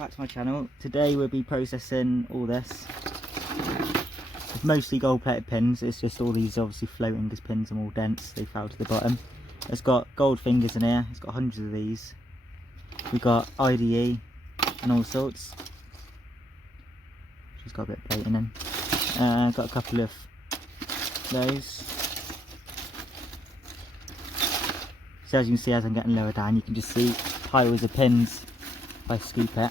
back to my channel. Today we'll be processing all this. It's mostly gold plated pins, it's just all these obviously floating because pins are all dense, they fell to the bottom. It's got gold fingers in here, it's got hundreds of these. We've got IDE and all sorts. She's got a bit of plating in. Got a couple of those. So as you can see, as I'm getting lower down, you can just see piles of pins if I scoop it.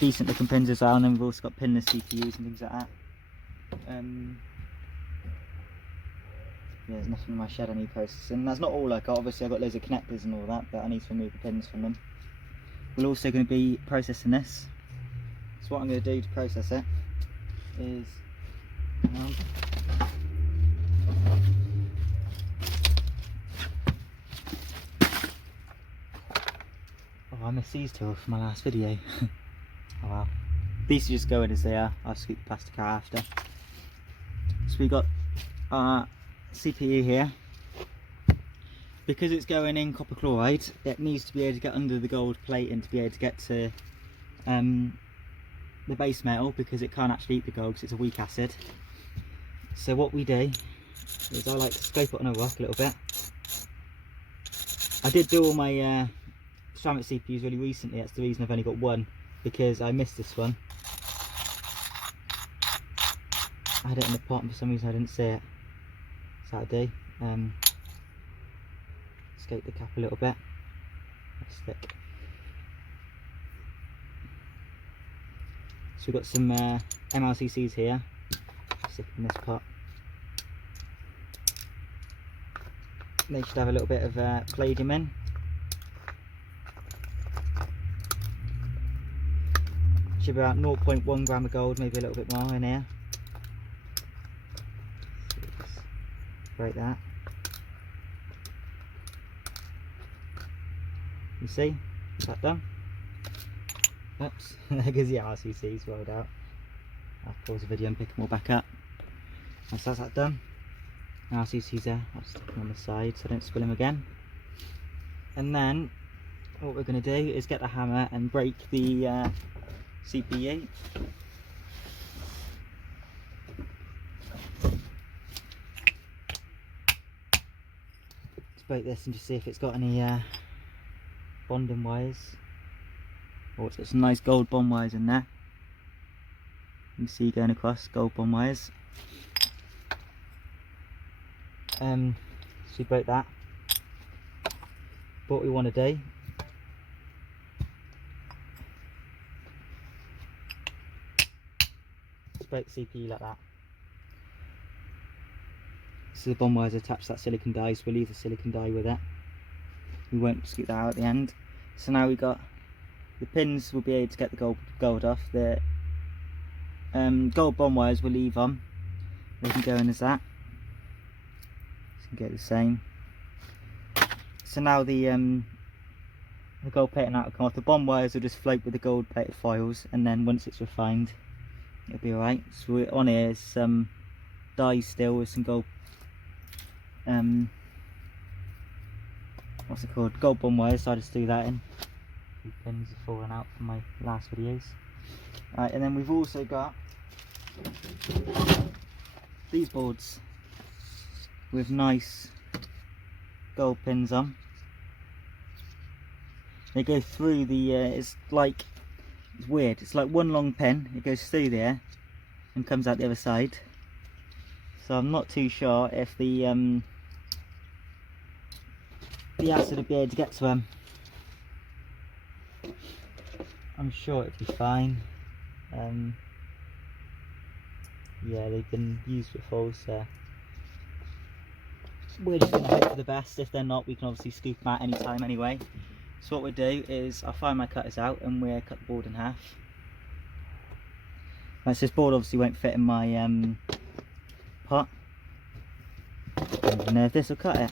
Decent looking pins as well, and then we've also got pinless CPUs and things like that. Yeah, there's nothing in my shed I need processing. That's not all I got, obviously I've got loads of connectors and all that, but I need to remove the pins from them. We're also going to be processing this. So what I'm going to do to process it is... Oh, I missed these two off my last video. Oh well. These just go in as they are. I'll scoop the plastic out after. So we got our CPU here. Because it's going in copper chloride, it needs to be able to get under the gold plate and to be able to get to the base metal, because it can't actually eat the gold because it's a weak acid. So what we do is I like to scrape it on a rock a little bit. I did do all my ceramic CPUs really recently. That's the reason I've only got one, because I missed this one. I had it in the pot and for some reason I didn't see it. So I do. Scrape the cap a little bit. That's thick. So we've got some MLCCs here. Stick in this pot. They should have a little bit of palladium in. Should be about 0.1 gram of gold, maybe a little bit more in here. Break that. You see? Is that done? Oops, there goes the RCCs rolled out. I'll pause the video and pick them all back up. So that's that done. RCCs there, I'll stick them on the side so I don't spill them again. And then what we're going to do is get the hammer and break the CPU. Let's break this and just see if it's got any bonding wires. Oh, it's got some nice gold bond wires in there. You can see going across gold bond wires. So we broke that. What we want to do is break the CPU like that. So the bond wires are attached to that silicon die, so we'll leave the silicon die with it. We won't scoop that out at the end. So now we've got the pins, will be able to get the gold off. The gold bond wires we'll leave on. They can go in as that. So you can get the same. So now the gold plating out will come off. The bond wires will just float with the gold plated foils, and then once it's refined, it'll be alright. So on here is some dies still with some gold. What's it called? Gold bond wires. So I just do that in. The pins have fallen out from my last videos. Right, and then we've also got these boards with nice gold pins on. They go through the it's weird, it's like one long pin, it goes through there and comes out the other side. So I'm not too sure if the acid will be able to get to them. I'm sure it'd be fine. Yeah, they've been used before, so we're just going to hope for the best. If they're not, we can obviously scoop them out anytime anyway. So what we'll do is I'll find my cutters out and we'll cut the board in half. Right, so this board obviously won't fit in my pot. I don't know if this will cut it.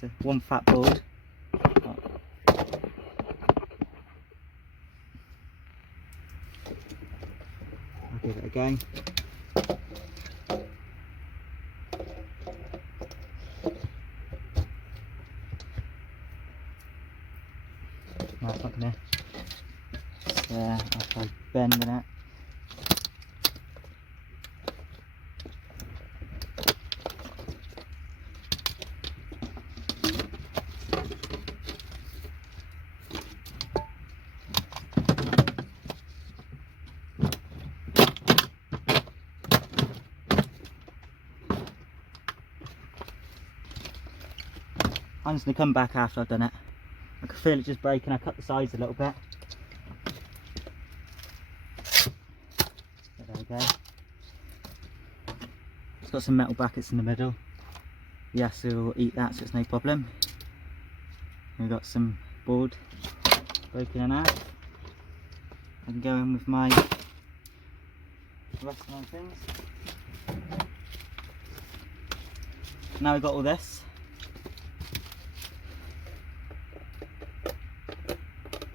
It's one fat board. Oh. I'll give it a go. bending it. I'm just going to come back after I've done it. I can feel it just breaking. I cut the sides a little bit. So there we go. It's got some metal brackets in the middle. Yes, it will eat that, so it's no problem. We've got some board broken in half. I can go in with my rest of my things. Now we've got all this.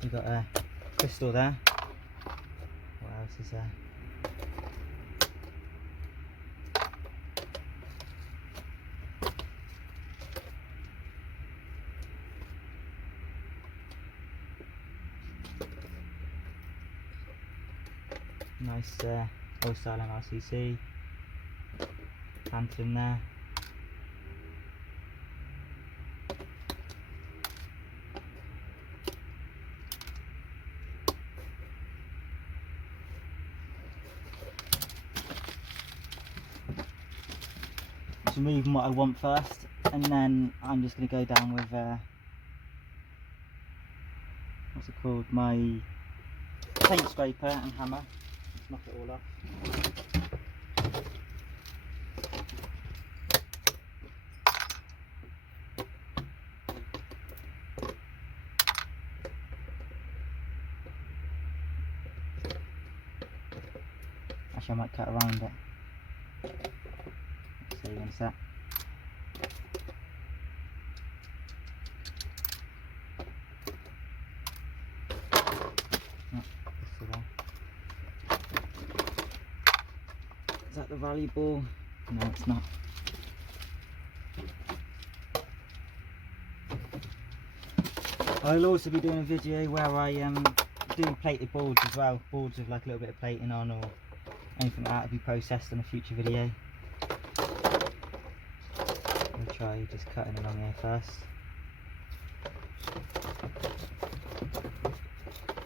We've got a crystal there. What else is there? Nice old style MLCC. Planted in there. Removing what I want first, and then I'm just going to go down with what's it called, my paint scraper and hammer. Just knock it all off. Actually, I might cut around it. See you in a sec. Is that the value ball? No, it's not. I'll also be doing a video where I do plated boards as well. Boards with like a little bit of plating on or anything like that will be processed in a future video. We'll try just cutting along here first.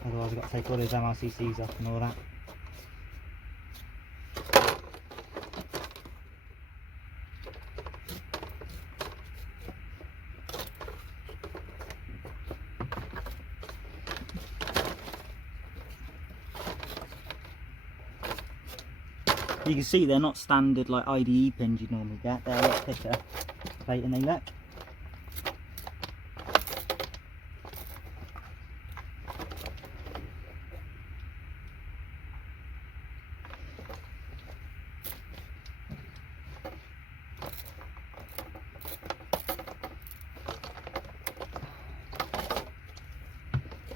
Otherwise I've got to take all those MLCCs off and all that. You can see they're not standard like IDE pins you'd normally get, they're a lot thicker plate and they look.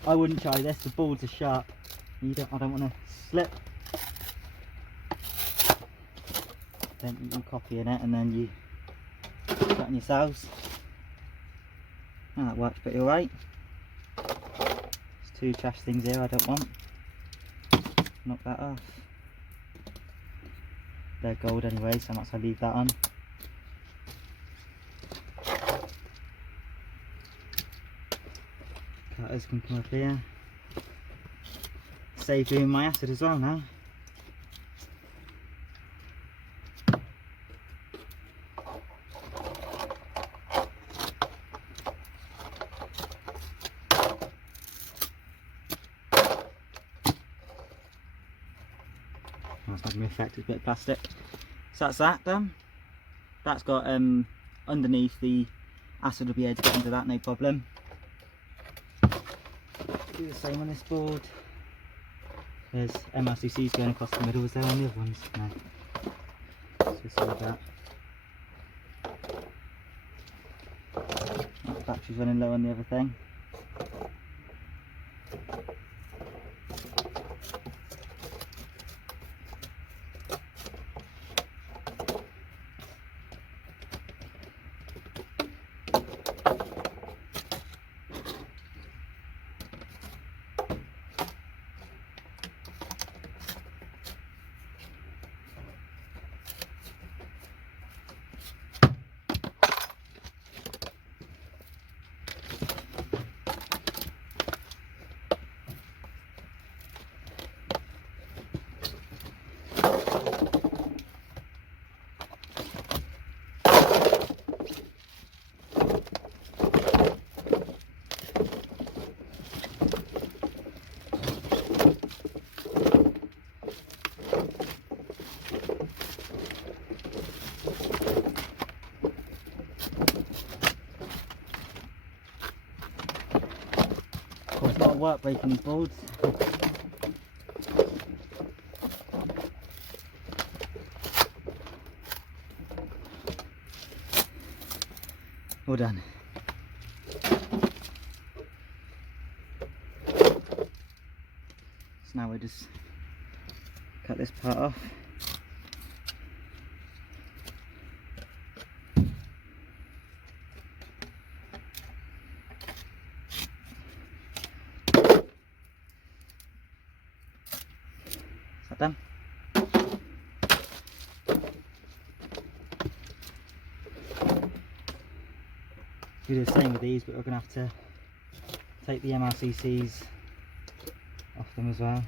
I wouldn't try this, the boards are sharp. I don't want to slip. Then you copying it and then you cut on yourselves. And that works pretty alright. There's two trash things here I don't want. Knock that off. They're gold anyway, so I might as well leave that on. Cutters can come up here. Save doing my acid as well now. That's not going to affect, it's a bit of plastic. So that's that done. That's got underneath, the acid will be able to get into that, no problem. Do the same on this board. There's MLCCs going across the middle. Was there on the other ones? No. So just like that. The battery's running low on the other thing. of work breaking these boards. All done. So now we just cut this part off. Is that done? Do the same with these, but we're going to have to take the MRCCs off them as well.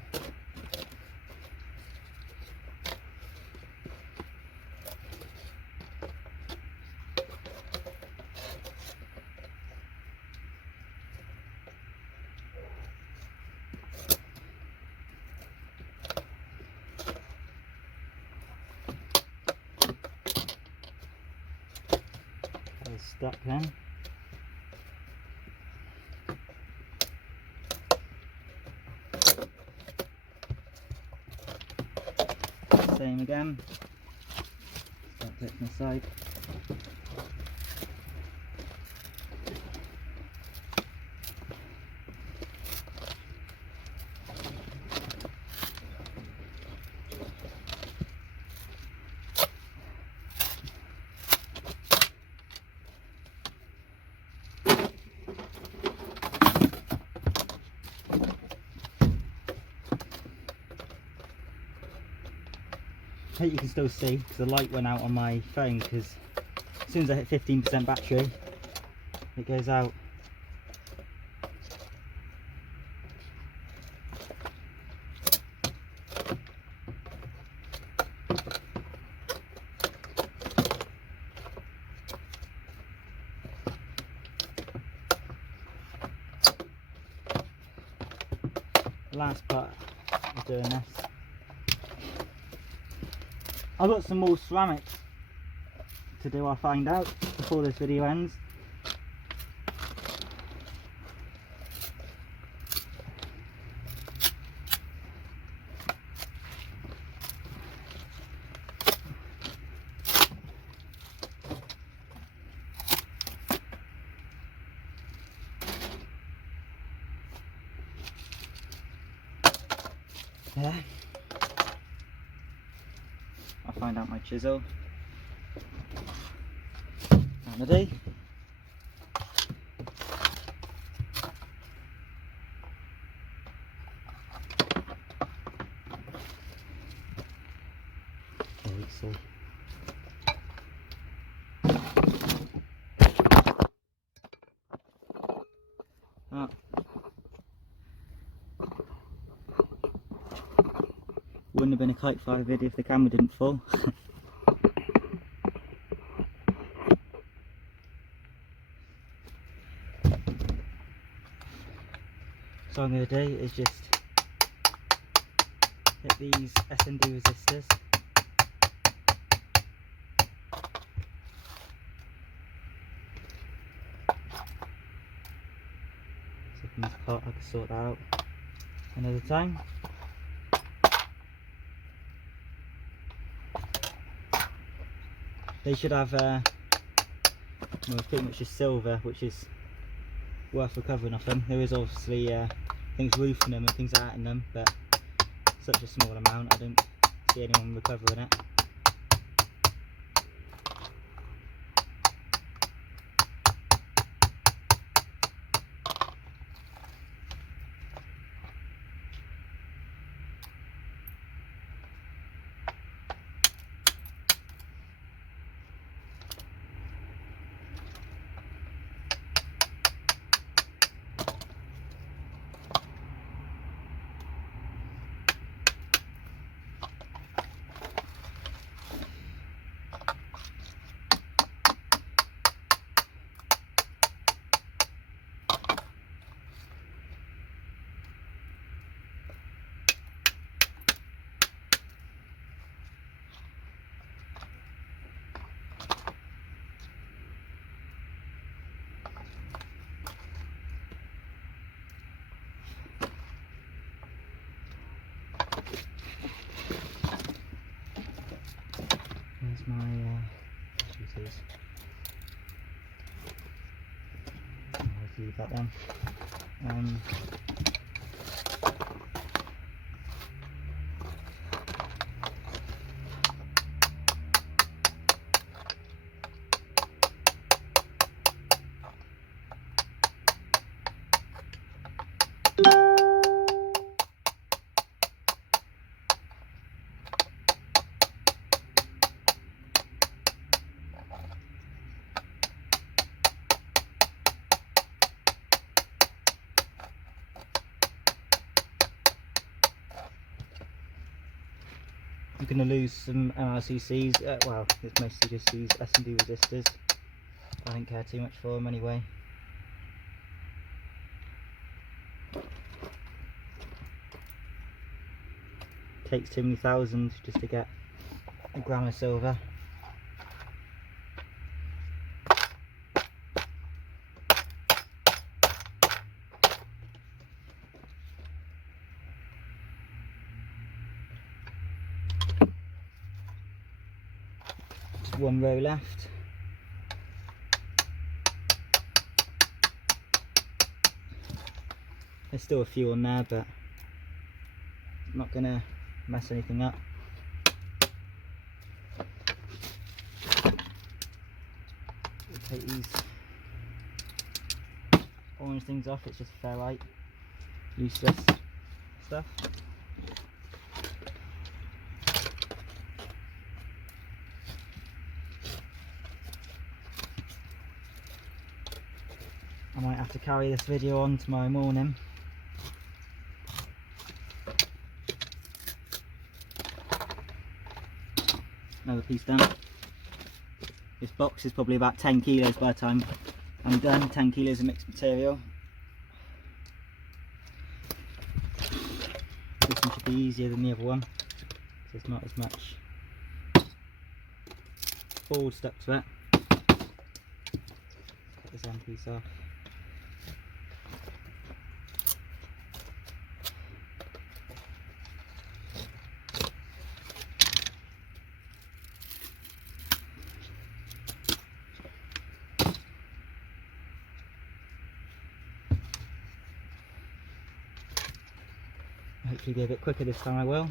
That's stuck then. Same again. Start taking aside. I hope you can still see because the light went out on my phone, because as soon as I hit 15% battery it goes out. Last part of doing this, I've got some more ceramics to do, I'll find out, before this video ends. Yeah. I'll find out my chisel. And the day. So. Oh. Wouldn't have been a kite fly video if the camera didn't fall. So what I'm going to do is just hit these SND resistors. So this part I can sort that out another time. They should have well, pretty much just silver, which is worth recovering off them. There is obviously things roofing them and things like that in them, but such a small amount, I don't see anyone recovering it. leave that then. I'm going to lose some MRCCs, well, it's mostly just these S&D resistors. I don't care too much for them anyway. Takes too many thousands just to get a gram of silver. Just one row left. There's still a few on there, but I'm not gonna mess anything up. We'll take these orange things off, it's just ferrite, useless stuff. I might have to carry this video on tomorrow morning. Another piece done. This box is probably about 10 kilos by the time I'm done. 10 kilos of mixed material. This one should be easier than the other one, so there's not as much board stuck to it. Cut this end piece off. Hopefully be a bit quicker this time I will.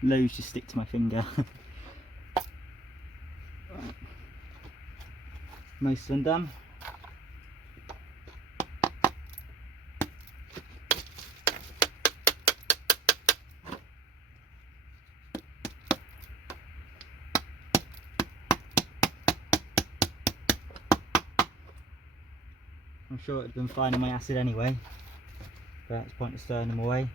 Loads just stick to my finger. Most of them done. I'm sure it would have been fine in my acid anyway, but it's pointless stirring them away.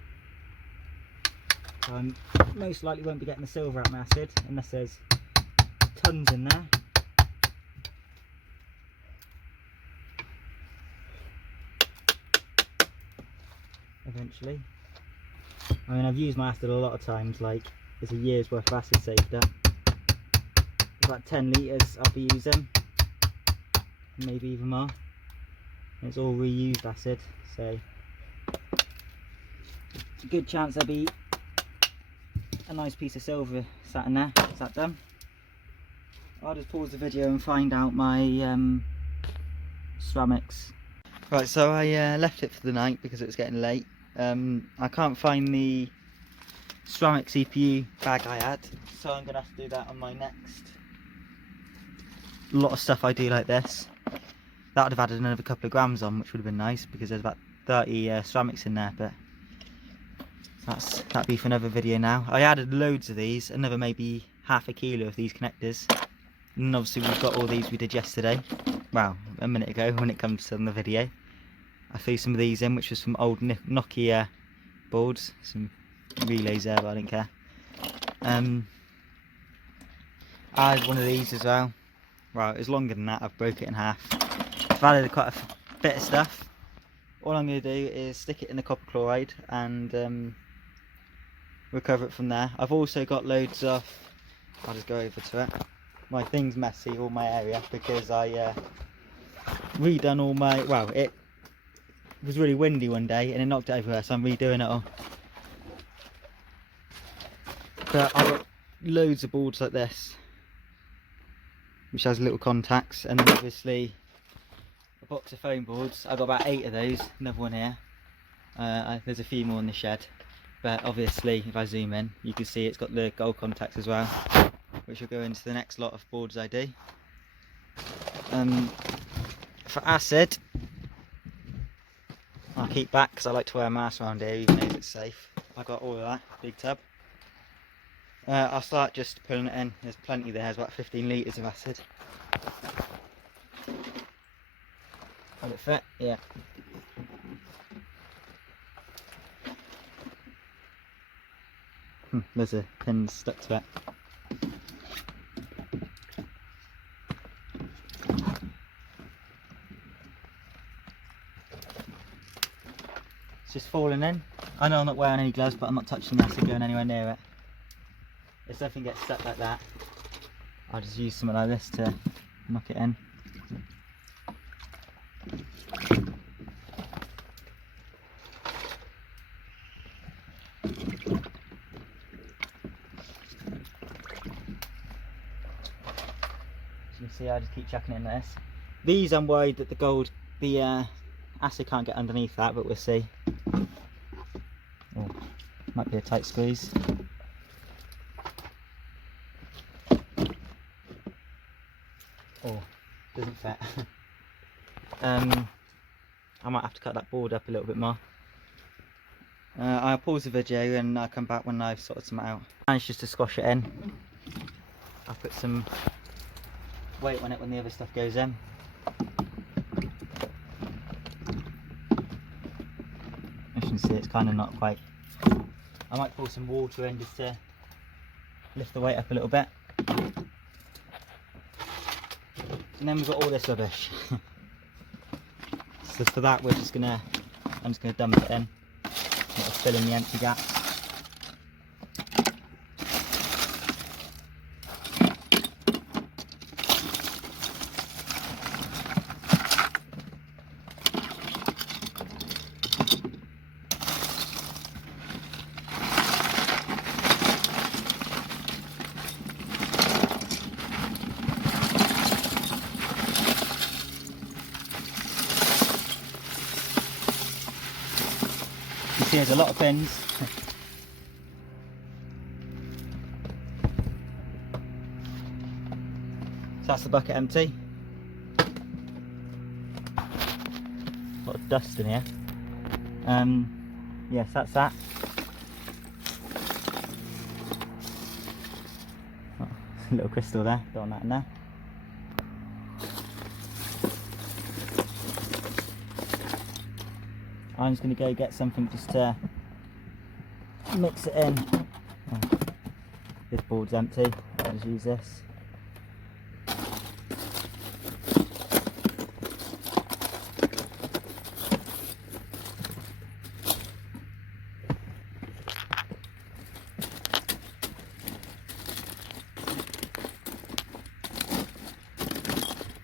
So I most likely won't be getting the silver out of my acid unless there's tons in there. Eventually. I mean, I've used my acid a lot of times, like there's a year's worth of acid saved up. About 10 litres I'll be using, maybe even more. And it's all reused acid, so it's a good chance there'll be a nice piece of silver sat in there. Is that done? I'll just pause the video and find out my ceramics. Right, so I left it for the night because it was getting late. I can't find the ceramic CPU bag I had, so I'm going to have to do that on my next lot of stuff I do like this. That would have added another couple of grams on, which would have been nice because there's about 30 ceramics in there, but that'd be for another video now. I added loads of these, another maybe half a kilo of these connectors. And obviously we've got all these we did yesterday. Well, a minute ago when it comes to the video. I threw some of these in, which was from old Nokia boards, some relays there, but I don't care. I had one of these as well. Right, it was longer than that. I've broke it in half. I've added quite a bit of stuff. All I'm going to do is stick it in the copper chloride and recover it from there. I've also got loads of, I'll just go over to it. My thing's messy, all my area, because I redone all my, well, it was really windy one day and it knocked it everywhere, so I'm redoing it all. But I've got loads of boards like this, which has little contacts, and then obviously a box of foam boards. I've got about 8 of those, another one here. There's a few more in the shed, but obviously if I zoom in you can see it's got the gold contacts as well, which will go into the next lot of boards I do. For acid, I'll keep back because I like to wear a mask around here even though it's safe. I got all of that, big tub. I'll start just pulling it in. There's plenty there, there's about 15 litres of acid. Will it fit? Yeah. There's a pin stuck to it. It's just falling in. I know I'm not wearing any gloves, but I'm not touching the acid going anywhere near it. If something gets stuck like that, I'll just use something like this to knock it in. You can see I just keep chucking it in this. These I'm worried that the acid can't get underneath that, but we'll see. Oh, might be a tight squeeze. Oh, doesn't fit. I might have to cut that board up a little bit more. I'll pause the video and I'll come back when I've sorted some out. Managed just to squash it in. I'll put some weight on it when the other stuff goes in. As you can see, it's kind of not quite. I might pour some water in just to lift the weight up a little bit. And then we've got all this rubbish. So for that I'm just gonna dump it in. It'll fill in the empty gaps. You see there's a lot of pins. So that's the bucket empty. A lot of dust in here. Yes, that's that. Oh, a little crystal there, don't want that in there. I'm just going to go get something just to mix it in. Oh, this board's empty, I'll just use this.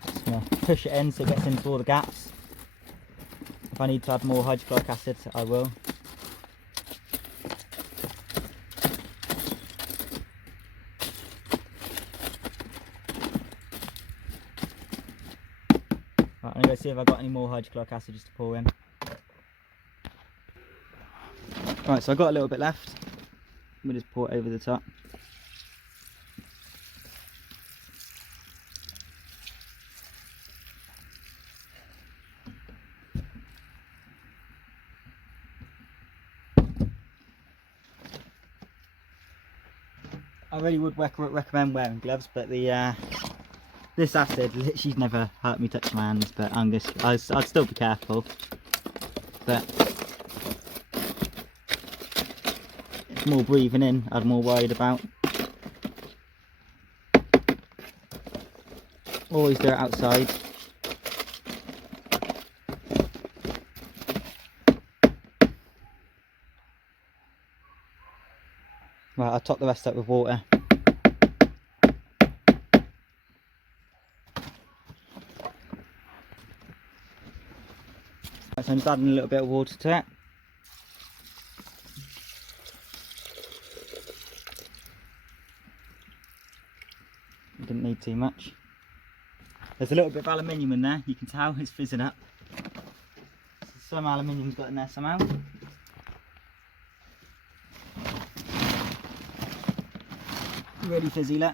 Just going to push it in so it gets into all the gaps. If I need to add more hydrochloric acid, I will. Right, I'm going to go see if I've got any more hydrochloric acid just to pour in. Right, so I've got a little bit left. We'll just pour it over the top. I really would recommend wearing gloves, but this acid literally never hurt me touching my hands. But I'd still be careful. But more breathing in I'm more worried about. Always do it outside. Right, I'll top the rest up with water. Right, so I'm just adding a little bit of water to it. Didn't need too much. There's a little bit of aluminium in there, you can tell it's fizzing up. Some aluminium's got in there somehow. Really fizzy, look.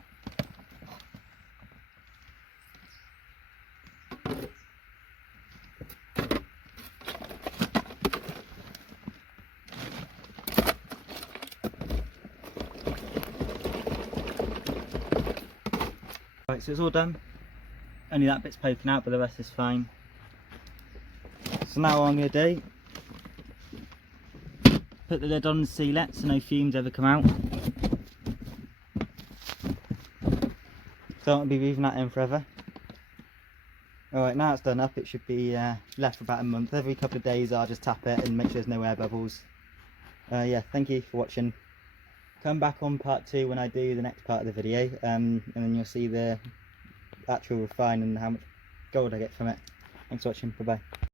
Right, so it's all done. Only that bit's poking out, but the rest is fine. So now what I'm going to do, put the lid on and seal it so no fumes ever come out. Don't want to be leaving that in forever. Alright, now it's done up, it should be left for about a month. Every couple of days I'll just tap it and make sure there's no air bubbles. Yeah, thank you for watching. Come back on part 2 when I do the next part of the video, and then you'll see the actual refine and how much gold I get from it. Thanks for watching, bye bye.